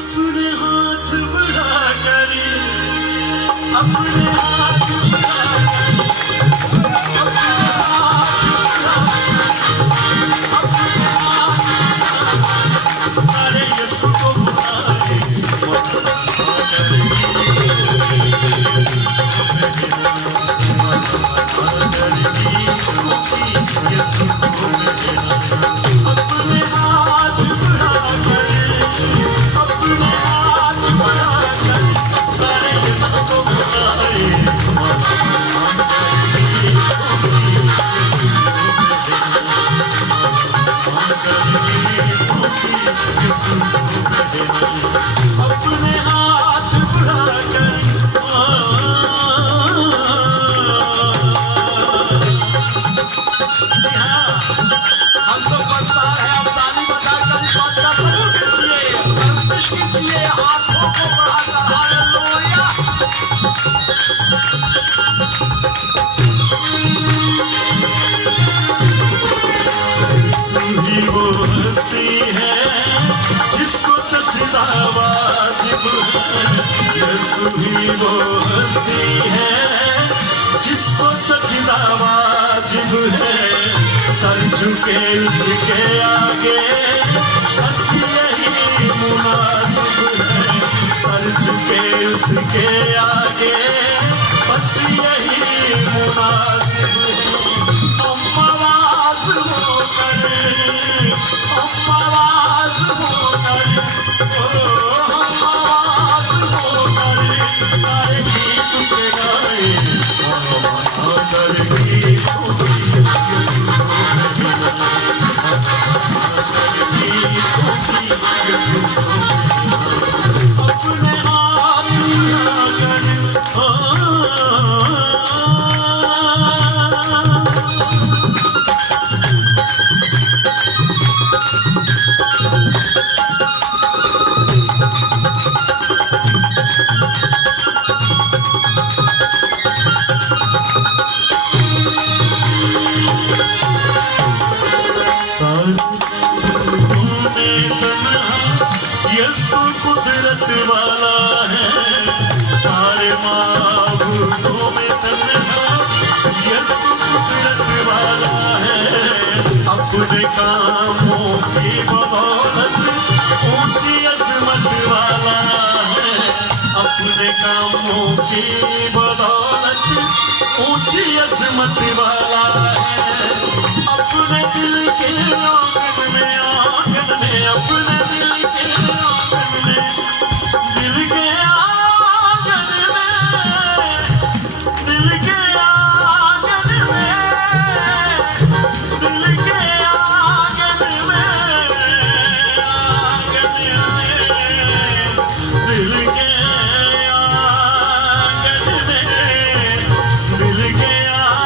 अपने हाथ बढ़ा कर, अपने हाथ बढ़ा कर, अपने हाथ सारे यीशु को बुलाए। अपने हाथ बढ़ा कर, अपने हाथ बढ़ा कर सारे यीशु को बुलाए। अपने हाथ बढ़ा कर हम तो पढ़ता है, अब ताली बजाकर इस बात का सबूत दीजिए, प्रस्तुत कीजिए, हाथों को बढ़ाकर हालेलुया। ही वो हस्ती है जिसको सजदा वाजिब है, यीशु ही वो हस्ती है जिसको सजदा वाजिब है। सर झुके उसके आगे बस यही मुनासिब है, सर झुके उसके आगे बस यही मुनासिब है। हम आवाज होकर, हम आवाज होकर, हम आवाज होकर सारे गीत उसे गाए। अंदर की अपने आप यीशु कुदरत वाला है, सारे माबूदों में तन्हा यीशु कुदरत वाला है। अपने कामों की बदौलत ऊंची अजमत वाला है, अपने कामों की बदौलत ऊंची अजमत वाला है। अपने दिल के आंगन में, आंगन में, अपने दिल के आंगन में, दिल के आंगन में, दिल के आंगन में, दिल के आंगन में, आंगन में, दिल के आंगन में, दिल के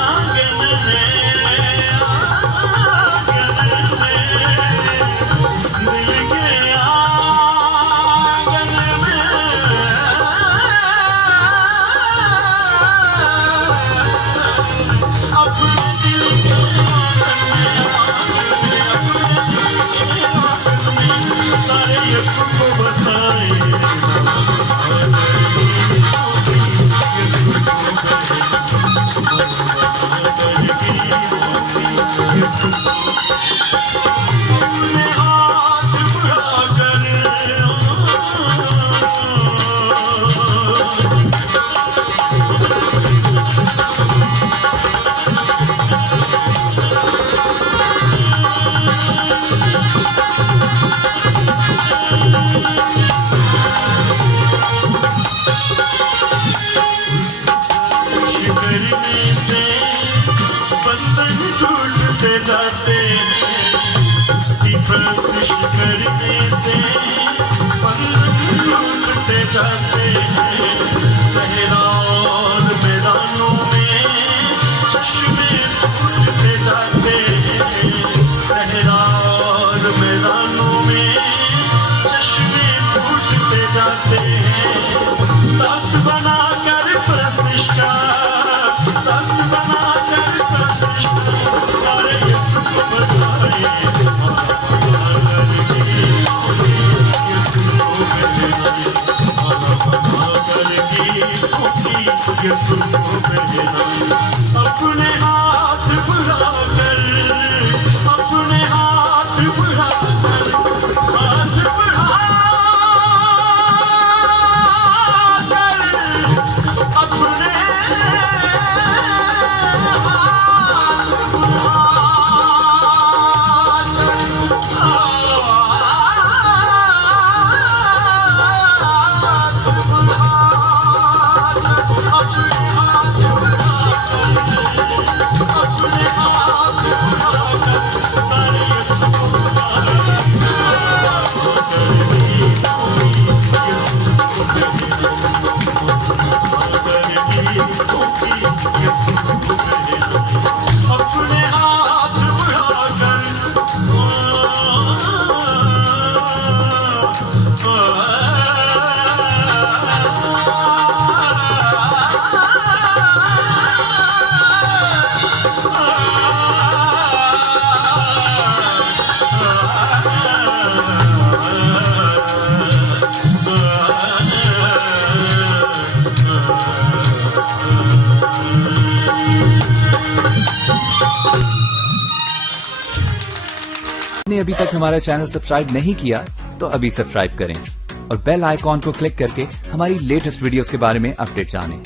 आंगन में, सारे यीशु को बसाए। अपने हाथ बढ़ा कर बंधन टूटते जाते हैं, उसकी प्रस्तुति करने से बंधन टूटते जाते हैं। सहरा और मैदानों में चश्मे फूटते जाते हैं, सहरा और मैदानों में चश्मे फूटते जाते हैं। तख्त बनाकर प्रतिष्ठा, तख्त बनाकर प्रतिष्ठा सारे यीशु को बधाए। यीशु को ये सुख मेरा अपने हाथ बढ़ाकर, अपने हाथ बढ़ाकर, हाथ बढ़ाकर अपने आपने अभी तक हमारा चैनल सब्सक्राइब नहीं किया तो अभी सब्सक्राइब करें और बेल आइकॉन को क्लिक करके हमारी लेटेस्ट वीडियोस के बारे में अपडेट जानें।